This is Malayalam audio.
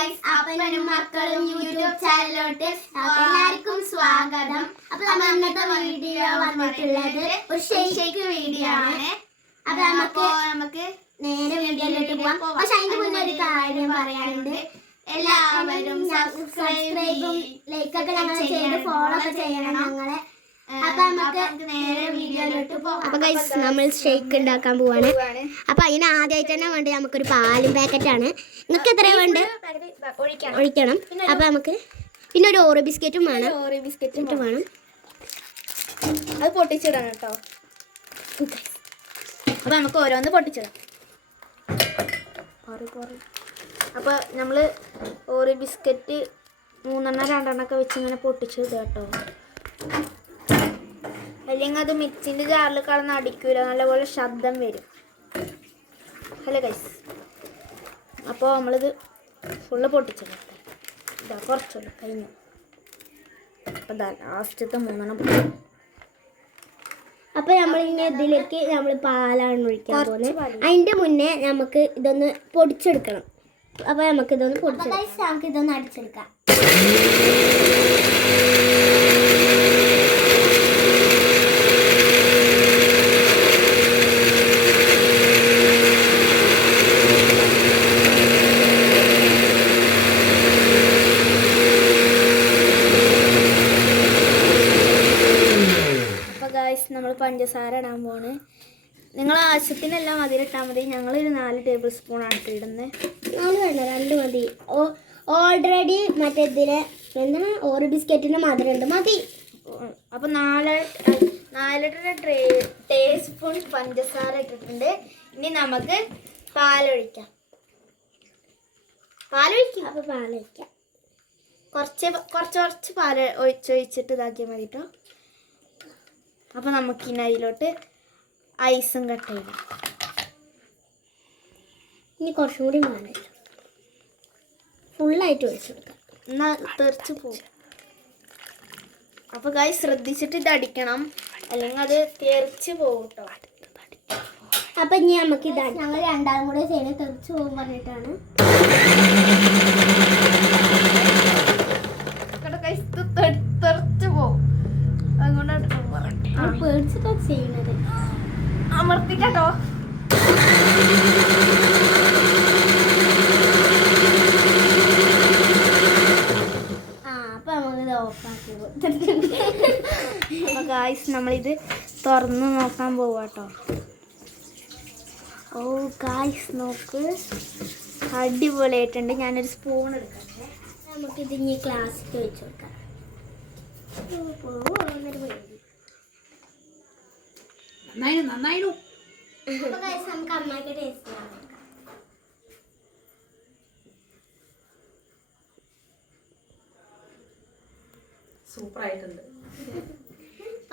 ഗായ്സ് അപ്പനും മക്കളും യൂട്യൂബ് ചാനലിലോട്ട് എല്ലാവർക്കും സ്വാഗതം. അപ്പൊ നമ്മൾ ഇന്നത്തെ വീഡിയോ വന്നിട്ടുള്ളത് ഒരു ഷെയ്ക്ക് വീഡിയോ ആണ്. അപ്പൊ നമുക്ക് നമുക്ക് നേരെ വീഡിയോയിലോട്ട് പോവാം. പക്ഷെ അതിന് മുന്നേ ഒരു കാര്യം പറയാനുണ്ട്. എല്ലാവരും സബ്സ്ക്രൈബും ലൈക്കൊക്കെ ഞങ്ങൾ ചെയ്ത് ഫോളോ ഒക്കെ ചെയ്യണം ഞങ്ങളെ. അപ്പൊ ഗൈസ് നമ്മൾ ഷേക്ക് ഉണ്ടാക്കാൻ പോവാണ്. അപ്പൊ അതിന് ആദ്യമായിട്ട് തന്നെ വേണ്ടത് നമുക്കൊരു പാലും പാക്കറ്റ് ആണ്. നിങ്ങൾക്ക് എത്രയാ വേണ്ടത്? ഒഴിക്കണം. അപ്പൊ നമുക്ക് പിന്നെ ഒരു ഓറോ ബിസ്ക്കറ്റും വേണം. ഓറി ബിസ്ക്കറ്റ് വേണം. അത് പൊട്ടിച്ചിടണം കേട്ടോ. അപ്പൊ നമുക്ക് ഓരോന്ന് പൊട്ടിച്ചിടാം. പോറി പോറി അപ്പൊ നമ്മൾ ഓറി ബിസ്ക്കറ്റ് മൂന്നെണ്ണം രണ്ടെണ്ണം ഒക്കെ വെച്ച് ഇങ്ങനെ പൊട്ടിച്ചിടുക കേട്ടോ. അല്ലെങ്കിൽ അത് മിക്സിന്റെ ജാറിൽ കടന്ന് അടിക്കൂല. നല്ലപോലെ ശബ്ദം വരും. ഹലോ ഗൈസ് അപ്പോൾ നമ്മളിത് ഫുള്ള് പൊട്ടിച്ചിടാം ഇതാ കുറച്ചുള്ളൂ കഴിഞ്ഞു. അപ്പം ഇതാ ലാസ്റ്റത്തെ മൂന്നെണ്ണം അപ്പോൾ അപ്പൊ നമ്മൾ ഇനി ഇതിലേക്ക് നമ്മൾ പാലാണ് ഒഴിക്കാൻ പോലെ പോകുന്നത്. അതിന്റെ മുന്നേ നമുക്ക് ഇതൊന്ന് പൊടിച്ചെടുക്കണം. അപ്പൊ നമുക്ക് ഇതൊന്ന് പൊടിച്ചെടുക്കാം നമുക്ക് ഇതൊന്ന് അടിച്ചെടുക്കാം അപ്പോൾ ഗായ്സ് നമ്മൾ പഞ്ചസാര ഇടാൻ പോണ് നിങ്ങൾ ആവശ്യത്തിനെല്ലാം മതിലിട്ടാൽ മതി. ഞങ്ങളൊരു നാല് ടേബിൾ സ്പൂൺ ആണ് ഇടുന്നത് നാല് വേണ്ട രണ്ട് മതി. ഓൾറെഡി മറ്റേ ഇതിന് എന്താണ്? ഓറ് ബിസ്ക്കറ്റിന്റെ മധുരം ഉണ്ട് മതി അപ്പോൾ നാല് നാലര ട്രേ ടീസ്പൂൺ പഞ്ചസാര ഇട്ടിട്ടുണ്ട്. ഇനി നമുക്ക് പാലൊഴിക്കാം. പാലൊഴിക്കാം. അപ്പോൾ പാലൊഴിക്കാം. കുറച്ച് കുറച്ച് കുറച്ച് പാൽ ഒഴിച്ചൊഴിച്ചിട്ട് ഇതാക്കിയാൽ മതി കേട്ടോ അപ്പോൾ നമുക്ക് ഇനി അതിലോട്ട് ഐസും കട്ട് ചെയ്യാം. ഇനി കുറച്ചും കൂടി വേണമല്ലോ ഫുള്ളായിട്ട് ഒഴിച്ചു കൊടുക്കാം. എന്നാൽ തെറിച്ച് പോകും. അപ്പോൾ കായ് ശ്രദ്ധിച്ചിട്ട് ഇത് അടിക്കണം. അല്ലെങ്കിൽ അത് തെറിച്ച് പോകും കേട്ടോ അപ്പം ഇനി നമുക്ക് ഇതാണ് ഞങ്ങൾ രണ്ടാളും കൂടെ ചെയ്ത് തെറിച്ച് പോകും പറഞ്ഞിട്ടാണ്. ചെയ്യുന്നത്. അമർത്തിക്കട്ടോ. ഗായ്സ് നമ്മളിത് തുറന്ന് നോക്കാൻ പോവാട്ടോ ഓ ഗായ്സ് നോക്ക്. അടിപൊളിയായിട്ടുണ്ട്. ഞാനൊരു സ്പൂൺ എടുക്കട്ടെ. നമുക്കിത് ഇനി ക്ലാസ്സിൽ വെച്ച് കൊടുക്കാം. അപ്പൊ guys, നമുക്ക് അമ്മയ്ക്ക് ടേസ്റ്റ് സൂപ്പർ ആയിട്ടുണ്ട്